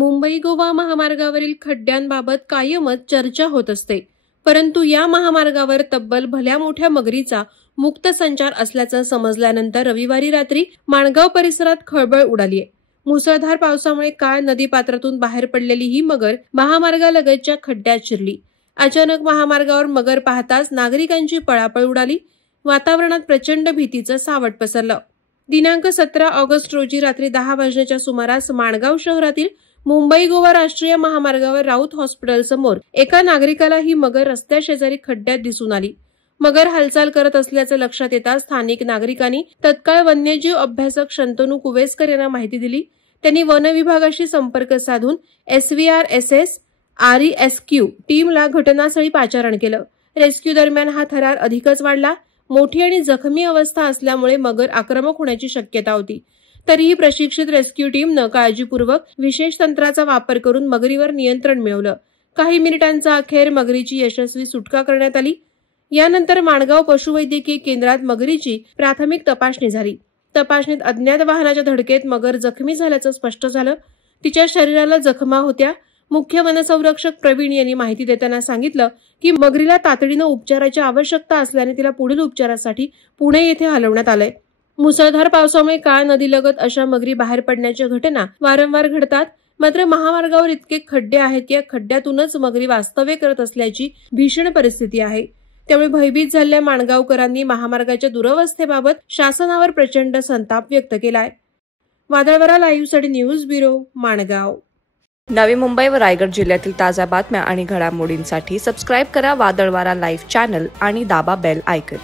मुंबई गोवा महामार्गावरील खड्ड्यांबाबत कायमच चर्चा होत असते, परंतु या महामार्गावर तब्बल भल्या मोठ्या मगरीचा मुक्त संचार असल्याचं समजल्यानंतर रविवारी रात्री माणगाव परिसरात खळबळ उडालीय। मुसळधार पावसामुळे काळ नदीपात्रातून बाहेर पडलेली ही मगर महामार्गालगतच्या खड्ड्यात शिरली। अचानक महामार्गावर मगर पाहताच नागरिकांची पळापळ उडाली। वातावरणात प्रचंड भीतीचं सावट पसरलं। दिनांक 17 ऑगस्ट रोजी रात्री 10 वाजण्याच्या सुमारास माणगाव शहरातील मुंबई गोवा राष्ट्रीय महामार्गावर राऊत हॉस्पिटल समोर एका नागरिकाला ही मगर रस्त्या शेजारी खड्ड्यात दिसून आली। मगर हालचाल करत असल्याचं लक्षात येताच स्थानिक नागरिकांनी तत्काळ वन्यजीव अभ्यासक शंतनू कुवेसकर यांना माहिती दिली। त्यांनी वन विभागाशी संपर्क साधून SVRSS RESQ टीमला घटनास्थळी पाचारण केलं। रेस्क्यू दरम्यान हा थरार अधिकच वाढला। मोठी आणि जखमी अवस्था असल्यामुळे मगर आक्रमक होण्याची शक्यता होती। तरीही प्रशिक्षित रेस्क्यू टीमनं काळजीपूर्वक विशेष तंत्राचा वापर करून मगरीवर नियंत्रण मिळवलं। काही मिनिटांचा अखेर मगरीची यशस्वी सुटका करण्यात आली। यानंतर माणगाव पशुवैद्यकीय केंद्रात मगरीची प्राथमिक तपासणी झाली। तपासणीत अज्ञात वाहनाच्या धडकेत मगर जखमी झाल्याचं स्पष्ट झालं। तिच्या शरीराला जखमा होत्या। मुख्य वनसंरक्षक प्रवीण यांनी माहिती देताना सांगितलं की मगरीला तातडीनं उपचाराची आवश्यकता असल्याने तिला पुढील उपचारासाठी पुणे येथे हलवण्यात आलंय। मुसळधार पावसामुळे काळ नदीलगत अशा मगरी बाहेर पडण्याच्या घटना वारंवार घडतात। मात्र महामार्गावर इतके खड्डे आहेत की या खड्ड्यातूनच मगरी वास्तव्य करत असल्याची भीषण परिस्थिती आहे। त्यामुळे भयभीत झालेल्या माणगावकरांनी महामार्गाच्या दुरवस्थेबाबत शासनावर प्रचंड संताप व्यक्त केलाय। वादळवारा लाईव्हसाठी न्यूज ब्युरो, माणगाव। नवी मुंबई व रायगड जिल्ह्यातील ताज्या बातम्या आणि घडामोडींसाठी सबस्क्राईब करा वादळवारा लाईव्ह चॅनल आणि दाबा बेल आयकॉन।